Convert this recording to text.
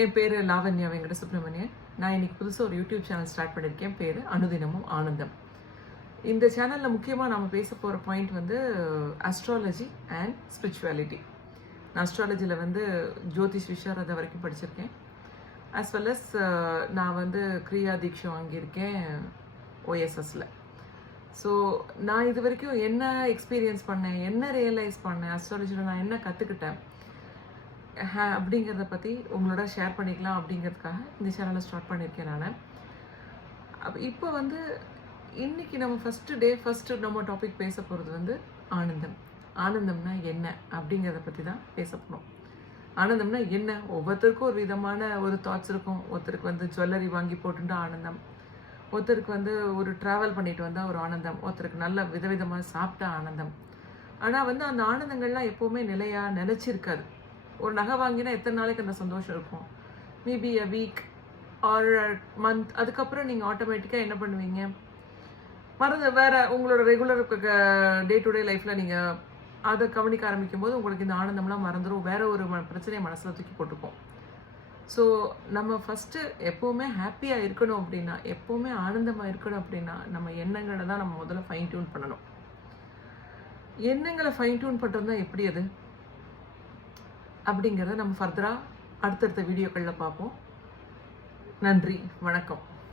என் பேர் லாவண்யா வெங்கட சுப்ரமணியன். நான் இன்னைக்கு புதுசாக ஒரு யூடியூப் சேனல் ஸ்டார்ட் பண்ணியிருக்கேன். பேர் அனுதினமும் ஆனந்தம். இந்த சேனலில் முக்கியமாக நம்ம பேச போகிற பாயிண்ட் வந்து அஸ்ட்ராலஜி அண்ட் ஸ்பிரிச்சுவாலிட்டி. நான் அஸ்ட்ராலஜியில் வந்து ஜோதிஷ் விசாரத வரைக்கும் படிச்சிருக்கேன். ஆஸ் வெல் அஸ் நான் வந்து கிரியா தீட்சை வாங்கியிருக்கேன் ஓஎஸ்எஸில். ஸோ நான் இது வரைக்கும் என்ன எக்ஸ்பீரியன்ஸ் பண்ணேன், என்ன ரியலைஸ் பண்ணேன், அஸ்ட்ராலஜியில் நான் என்ன கற்றுக்கிட்டேன் அப்படிங்கிறத பற்றி உங்களோட ஷேர் பண்ணிக்கலாம் அப்படிங்கிறதுக்காக இந்த சேனலை ஸ்டார்ட் பண்ணியிருக்கேன் நான். இப்போ வந்து இன்றைக்கி நம்ம ஃபஸ்ட்டு நம்ம டாபிக் பேச போகிறது வந்து ஆனந்தம். ஆனந்தம்னா என்ன அப்படிங்கிறத பற்றி தான் பேச போகிறோம். ஆனந்தம்னா என்ன? ஒவ்வொருத்தருக்கும் ஒரு விதமான ஒரு தாட்ஸ் இருக்கும். ஒருத்தருக்கு வந்து ஜுவல்லரி வாங்கி போட்டுட்டா ஆனந்தம், ஒருத்தருக்கு வந்து ஒரு ட்ராவல் பண்ணிட்டு வந்தால் ஒரு ஆனந்தம், ஒருத்தருக்கு நல்ல விதவிதமாக சாப்பிட்டா ஆனந்தம். ஆனால் வந்து அந்த ஆனந்தங்கள்லாம் எப்போவுமே நிலைச்சிருக்காது. ஒரு நகை வாங்கினா எத்தனை நாளைக்கு அந்த சந்தோஷம் இருக்கும்? Maybe a week or month. அதுக்கப்புறம் நீங்கள் ஆட்டோமேட்டிக்காக என்ன பண்ணுவீங்க, வேறு உங்களோட ரெகுலர் டே டு டே லைஃப்பில் நீங்கள் அதை கவனிக்க ஆரம்பிக்கும் போது உங்களுக்கு இந்த ஆனந்தம்லாம் மறந்துடும். வேற ஒரு பிரச்சனையை மனசில் தூக்கி போட்டுப்போம். ஸோ நம்ம ஃபஸ்ட்டு எப்போவுமே ஹாப்பியாக இருக்கணும் அப்படின்னா, எப்போவுமே ஆனந்தமாக இருக்கணும் அப்படின்னா, நம்ம எண்ணங்களை தான் நம்ம முதல்ல ஃபைன் டியூன் பண்ணணும். எண்ணங்களை ஃபைன் டியூன் பண்ணுறது தான் எப்படி அது அப்படிங்கிறத நம்ம ஃபர்தராக அடுத்தடுத்த வீடியோக்களில் பார்ப்போம். நன்றி, வணக்கம்.